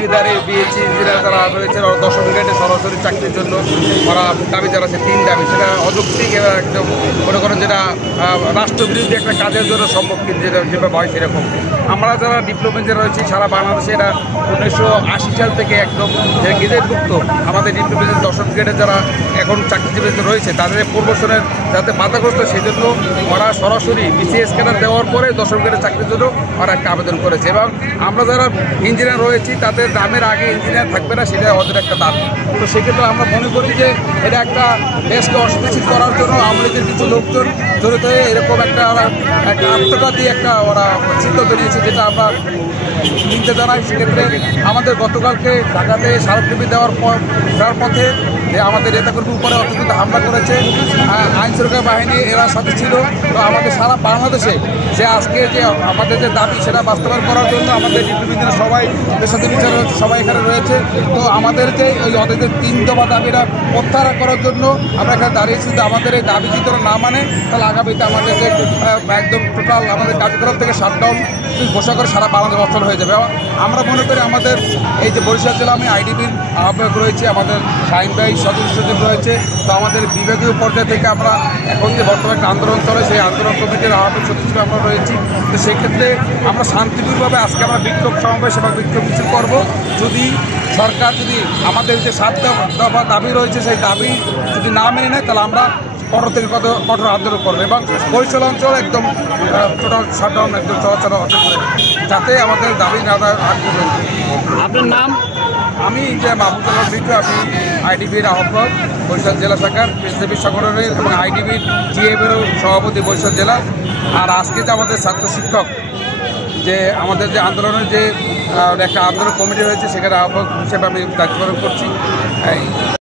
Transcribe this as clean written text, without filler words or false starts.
ডিগ্রিধারী BSc engineer যারা রয়েছে দশম গ্রেডে সরাসরি চাকরির জন্য ওরা দাবি জানাচ্ছে 3 দাবি। সেটা অযৌক্তিক এবং একদম মনে করেন যেটা রাষ্ট্রবিরোধী একটা কাজের জন্য সম্মুখীন যেভাবে হয় সেরকম। আমরা যারা ডিপ্লোমা ইঞ্জিনিয়ার রয়েছি সারা বাংলাদেশে এরা 1980 সাল থেকে একদম যে গেজেটভুক্ত আমাদের ডিপ্লোমা ইঞ্জিনিয়ার দশম গ্রেডে যারা এখন চাকরিজীবীতে রয়েছে তাদের প্রমোশনের যাতে বাধাগ্রস্ত সেই জন্য ওরা সরাসরি বিসিএস ক্যাডার দেওয়ার পরে দশম গ্রেডের চাকরির জন্য ওরা একটা আবেদন করেছে। এবং আমরা যারা ইঞ্জিনিয়ার রয়েছি তাদের দামের আগে ইঞ্জিনিয়ার থাকবে না, সেটা ওদের একটা দাবি। তো সেক্ষেত্রে আমরা মনে করি যে এটা একটা দেশকে অস্থিতিশীল করার জন্য আওয়ামী লীগের কিছু লোকজন জড়িত হয়ে এরকম একটা আত্মঘাতী একটা ওরা সিদ্ধান্ত নিয়েছে, যেটা আমরা নিতে জানাই। সেক্ষেত্রে আমাদের গতকালকে ঢাকাতে স্মারকলিপি দেওয়ার পথে যে আমাদের নেতাকর্মীর উপরে অতর্কিত হামলা করেছে আইন শৃঙ্খলা বাহিনী, এরা সাথে ছিল। তো আমাদের সারা বাংলাদেশে যে আজকে যে আমাদের যে দাবি সেটা বাস্তবায়ন করার জন্য আমাদের ডিপ্লোমা সবাই পেশাতে বিচার সবাই এখানে রয়েছে। তো আমাদের যে ওই ওদের 3 দফা দাবিটা প্রত্যাহার করার জন্য আমরা এখানে দাঁড়িয়েছি। যে আমাদের এই দাবি যদি না মানে তাহলে আগামীতে আমাদের যে একদম টোটাল আমাদের কার্যক্রম থেকে শাটডাউন ঘোষণা করে সারা বাংলাদেশ অচল হয়ে যাবে। আমরা মনে করি আমাদের এই যে বরিশাল জেলা আমি আইডিবির আহ্বায়ক রয়েছে, আমাদের শাহিন ভাই সদস্য সচিব রয়েছে। তো আমাদের বিভাগীয় পর্যায় থেকে আমরা এখন যে বর্তমানে একটা আন্দোলন চলে সেই আন্দোলন কমিটির আহ্বায়ক সদস্য আমরা রয়েছি। তো সেক্ষেত্রে আমরা শান্তিপূর্ণভাবে আজকে আমরা বিক্ষোভ সমাবেশ এবং বিক্ষোভ মিছিল করবো। যদি সরকার যদি আমাদের যে 7 দফা দাবি রয়েছে সেই দাবি যদি না মেনে নেয় তাহলে আমরা কঠোর থেকে কঠোর আন্দোলন করবো এবং বরিশাল অঞ্চল একদম টোটাল শাটডাউন একদম চলাচল যাতে আমাদের দাবি না আগ্রহ। আপনার নাম? আমি যে মাহবুবুল্লাহ মিঠু, আমি আইডিবির আহ্বায়ক বরিশাল জেলা শাখার বিএসপি সংগঠনের এবং আইডিবির জিএমেরও সভাপতি বরিশাল জেলা। আর আজকে যে আমাদের ছাত্র শিক্ষক যে আমাদের যে আন্দোলনের যে একটা আন্দোলন কমিটি রয়েছে সেখানে আহ্বায়ক হিসেবে আমি দায়িত্ব পালন করছি।